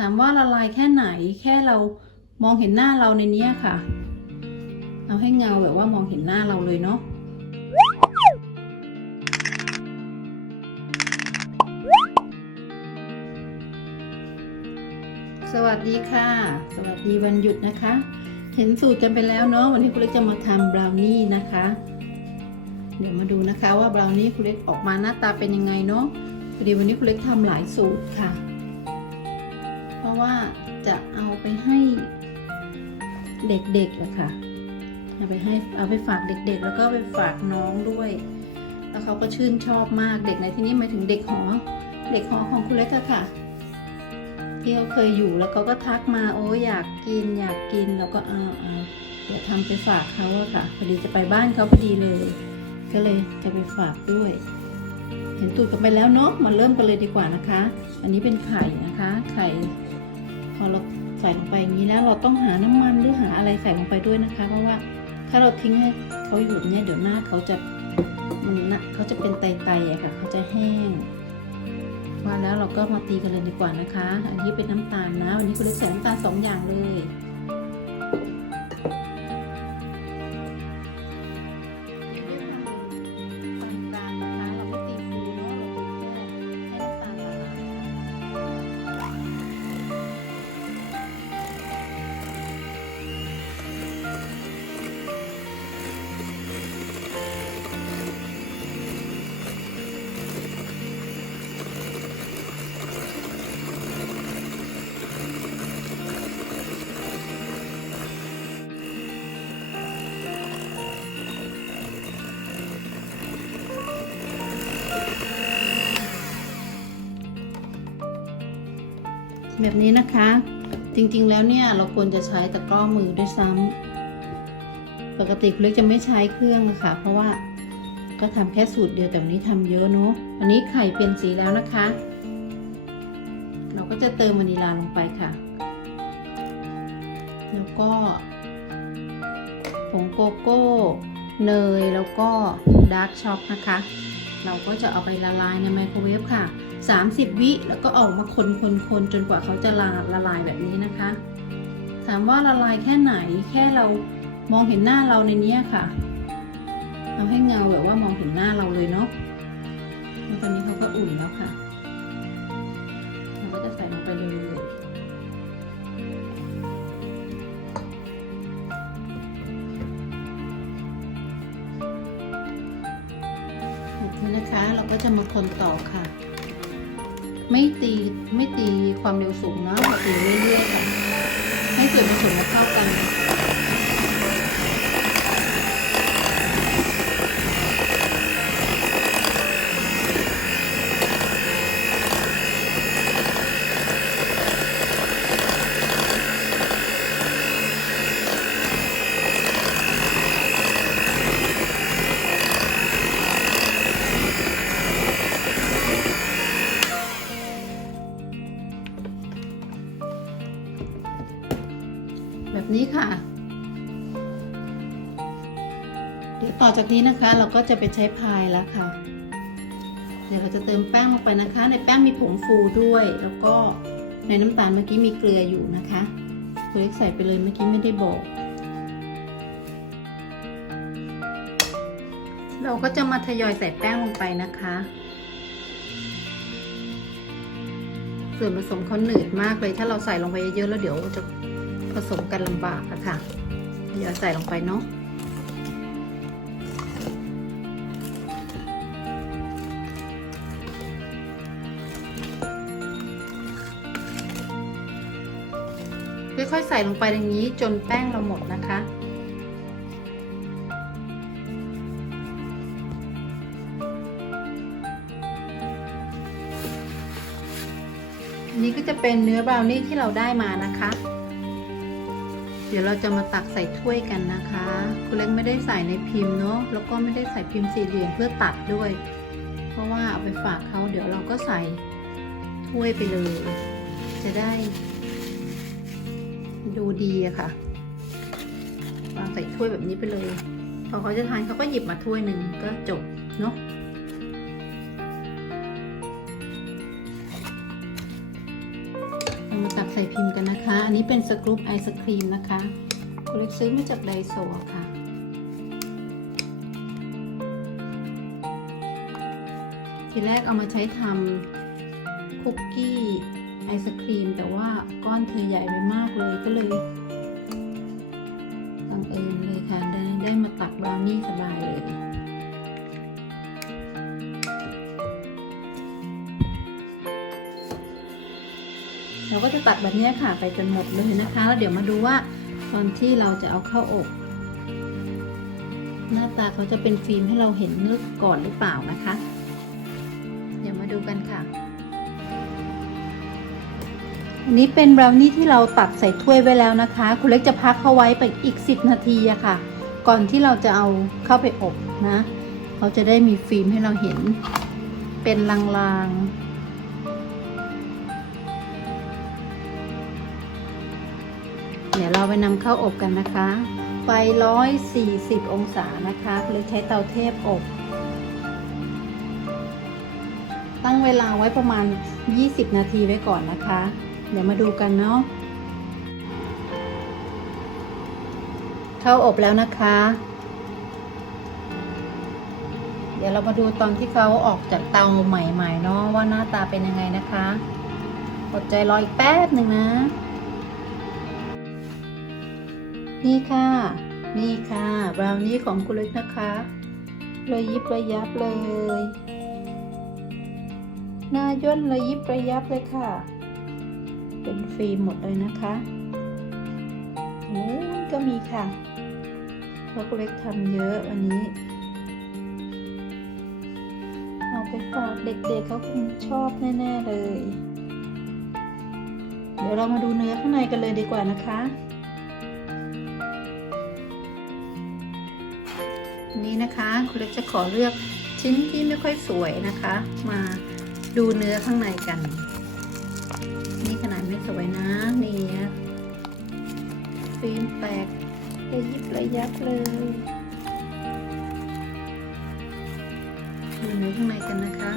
ถามว่าละลายแค่ไหนแค่เรามองเห็นหน้าเราในนี้ค่ะ เอาให้เงาแบบว่ามองเห็นหน้าเราเลยเนาะสวัสดีค่ะ สวัสดีวันหยุดนะคะ เห็นสูตรกันไปแล้วเนาะวันนี้คุณเล็กจะมาทำบราวนี่นะคะ เดี๋ยวมาดูนะคะว่าบราวนี่คุณเล็กออกมาหน้าตาเป็นยังไงเนาะพอดีวันนี้คุณเล็กทำหลายสูตรค่ะ ว่าจะเอาไปให้เด็กๆอะค่ะเอาไปให้เอาไปฝากเด็กๆ แล้วก็ไปฝากน้องด้วย แล้วเขาก็ชื่นชอบมากเด็กในที่นี้หมายถึงเด็กหอเด็กหอของคุณเล็กอะค่ะที่เขาเคยอยู่แล้วเขาก็ทักมาโอ้อยากกินอยากกินแล้วก็เอาเอาเดี๋ยวทำไปฝากเขาอะค่ะพอดีจะไปบ้านเขาพอดีเลย ก็เลยจะไปฝากด้วย เห็นตูดกันไปแล้วเนาะมาเริ่มกันเลยดีกว่านะคะ อันนี้เป็นไข่นะคะ ไข่ พอเราใส่ลงไปอย่างนี้แล้วเราต้องหาน้ำมันหรือหาอะไรใส่ลงไปด้วยนะคะ เพราะว่าถ้าเราทิ้งให้เขาอยู่เนี่ยเดี๋ยวหน้าเขาจะมันนะเขาจะเป็นไตๆอะค่ะเขาจะแห้งว่าแล้วเราก็มาตีกันเลยดีกว่านะคะ อันนี้เป็นน้ำตาลนะวันนี้คุณเล็กใส่น้ำตาลสองอย่างเลย แบบนี้นะคะ จริงๆแล้วเนี่ยเราควรจะใช้ตะกร้อมือด้วยซ้ำปกติคุณเล็กจะไม่ใช้เครื่องะค่ะ เพราะว่าก็ทำแค่สูตรเดียวแต่วันนี้ทำเยอะเนาะอันนี้ไข่เปลี่ยนสีแล้วนะคะ เราก็จะเติมวานิลาลงไปค่ะ แล้วก็ผงโกโก้เนยแล้วก็ดาร์กช็อกนะคะ เราก็จะเอาไปละลายในไมโครเวฟค่ะ 30 วิแล้วก็ออกมาคนคนคนจนกว่าเขาจะละละลายแบบนี้นะคะ ถามว่าละลายแค่ไหนแค่เรามองเห็นหน้าเราในนี้ค่ะ เอาให้เงาแบบว่ามองเห็นหน้าเราเลยเนาะตอนนี้เขาก็อุ่นแล้วค่ะเราก็จะใส่ลงไปเลยนะคะ เราก็จะมาคนต่อค่ะ ไม่ตีไม่ตีความเร็วสูงนะตีเรื่อยๆค่ะให้ส่วนผสมมาเข้ากัน นี้ค่ะ เดี๋ยวต่อจากนี้นะคะเราก็จะไปใช้พายแล้วค่ะ เดี๋ยวเราจะเติมแป้งลงไปนะคะ ในแป้งมีผงฟูด้วย แล้วก็ในน้ำตาลเมื่อกี้มีเกลืออยู่นะคะตัวเล็กใส่ไปเลยเมื่อกี้ไม่ได้บอก เราก็จะมาทยอยใส่แป้งลงไปนะคะส่วนผสมเขาหนืดมากเลย ถ้าเราใส่ลงไปเยอะๆแล้วเดี๋ยวจะ ผสมกันลำบากอะค่ะเดี๋ยวใส่ลงไปเนาะค่อยๆใส่ลงไปอย่างนี้จนแป้งเราหมดนะคะ อันนี้ก็จะเป็นเนื้อบราวนี่ที่เราได้มานะคะ ดี๋ยวเราจะมาตักใส่ถ้วยกันนะคะ คุณเล็กไม่ได้ใส่ในพิมพ์เนาะแล้วก็ไม่ได้ใส่พิมพ์สี่เหลี่ยมเพื่อตัดด้วย เพราะว่าเอาไปฝากเขาเดี๋ยวเราก็ใส่ถ้วยไปเลย จะได้ ดูดีอะค่ะวางใส่ถ้วยแบบนี้ไปเลย พอเขาจะทานเขาก็หยิบมาถ้วยหนึ่งก็จบเนาะ อันนี้เป็นสกรูปไอศครีมนะคะคุณล็กซื้อมาจากไดโซะค่ะ ทีแรกเอามาใช้ทำคุกกี้ไอศครีม แต่ว่าก้อนเธอใหญ่ไปมากเลยก็เลยบังเอิญเลยค่ะ ได้ได้มาตักบราวนี่สบาย เราก็จะตัดแบบนี้ค่ะไปจนหมดเลยนะคะ แล้วเดี๋ยวมาดูว่าตอนที่เราจะเอาเข้าอบ หน้าตาเขาจะเป็นฟิล์มให้เราเห็นลึกก่อนหรือเปล่านะคะ เดี๋ยวมาดูกันค่ะอันนี้เป็นบราวนี่ที่เราตัดใส่ถ้วยไว้แล้วนะคะ คุณเล็กจะพักเขาไว้ไปอีก 10 นาทีอะค่ะ ก่อนที่เราจะเอาเข้าไปอบนะ เขาจะได้มีฟิล์มให้เราเห็นเป็นลางๆ เดี๋ยวเราไปนำเข้าอบกันนะคะ ไฟ 140 องศานะคะเลยใช้เตาเทพอบ ตั้งเวลาไว้ประมาณ 20 นาทีไว้ก่อนนะคะ เดี๋ยวมาดูกันเนาะเข้าอบแล้วนะคะ เดี๋ยวเรามาดูตอนที่เขาออกจากเตาใหม่ๆเนาะว่าหน้าตาเป็นยังไงนะคะ อดใจรออีกแป๊บหนึ่งนะ นี่ค่ะ นี่ค่ะบราวนี่ของคุณเล็กนะคะระยิบระยับเลยหน้าย่นระยิบระยับเลยค่ะ เป็นฟิล์มหมดเลยนะคะโอ้ยก็มีค่ะเพราะคุณเล็กทำเยอะวันนี้ เอาไปฝากเด็กๆเขาคงชอบแน่ ๆ เลย เดี๋ยวเรามาดูเนื้อข้างในกันเลยดีกว่านะคะ นี้นะคะคุณเล็กจะขอเลือกชิ้นที่ไม่ค่อยสวยนะคะ มาดูเนื้อข้างในกัน นี่ขนาดไม่สวยนะนี่ฟิล์มแตกระยิบระยับเลยดูเนื้อข้างในกันนะคะ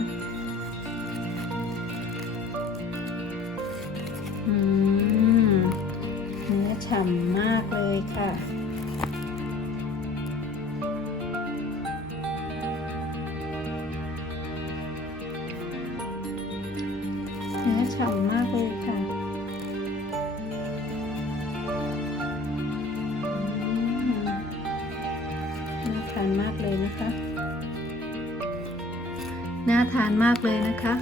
อืมเนื้อฉ่ำมากเลยค่ะ น่าทานมากเลยนะคะ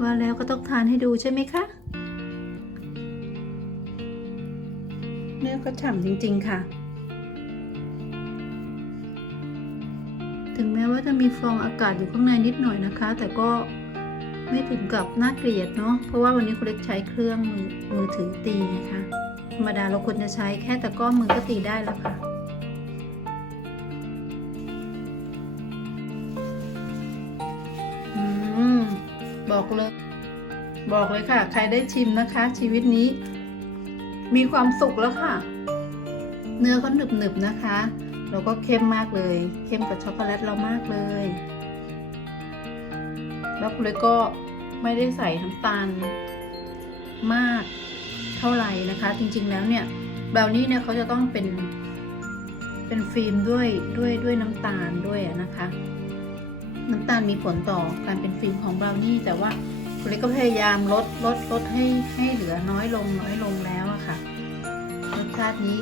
ว่าแล้วก็ต้องทานให้ดูใช่ไหมคะเนื้อก็ฉ่ำจริง ๆ ค่ะ ถึงแม้ว่าจะมีฟองอากาศอยู่ข้างในนิดหน่อยนะคะ แต่ก็ไม่ถึงกับน่าเกลียดเนาะ เพราะว่าวันนี้คุณเล็กใช้เครื่องมือมือถือตีนะคะ ธรรมดาเราควรจะใช้แค่ตะกร้อมือก็ตีได้แล้วค่ะ บอกเลย บอกเลยค่ะ ใครได้ชิมนะคะ ชีวิตนี้ มีความสุขแล้วค่ะ เนื้อเขาหนึบๆนะคะ แล้วก็เข้มมากเลย เข้มกับช็อกโกแลตเรามากเลย แล้วคุณเลยก็ไม่ได้ใส่น้ำตาลมากเท่าไหร่นะคะ จริงๆแล้วเนี่ยบราวนี่เนี่ยเขาจะต้องเป็นเป็นฟิล์มด้วยด้วยด้วยน้ำตาลด้วยอะนะคะ น้ำตาลมีผลต่อการเป็นฟิล์มของบราวนี่แต่ว่าคุณเล็กก็พยายามลดลดลดให้ให้เหลือน้อยลงน้อยลงแล้วอะค่ะรสชาตินี้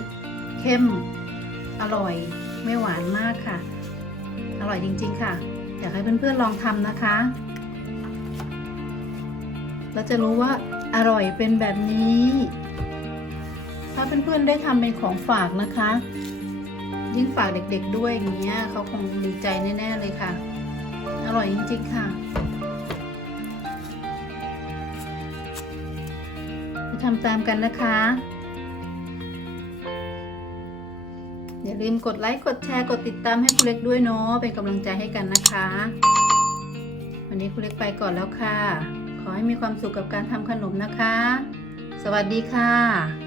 เข้มอร่อยไม่หวานมากค่ะ อร่อยจริง ๆ ค่ะ อยากให้เพื่อนๆลองทำนะคะเราจะรู้ว่าอร่อยเป็นแบบนี้ ถ้าเพื่อนๆได้ทำเป็นของฝากนะคะ ยิ่งฝากเด็กๆด้วยอย่างเงี้ยเขาคงดีใจแน่ๆเลยค่ะ อร่อยจริง ๆ ค่ะไปทำตามกันนะคะ อย่าลืมกดไลค์ กดแชร์ กดติดตามให้คุณเล็กด้วยเนาะ เป็นกำลังใจให้กันนะคะ วันนี้คุณเล็กไปก่อนแล้วค่ะ ขอให้มีความสุขกับการทำขนมนะคะ สวัสดีค่ะ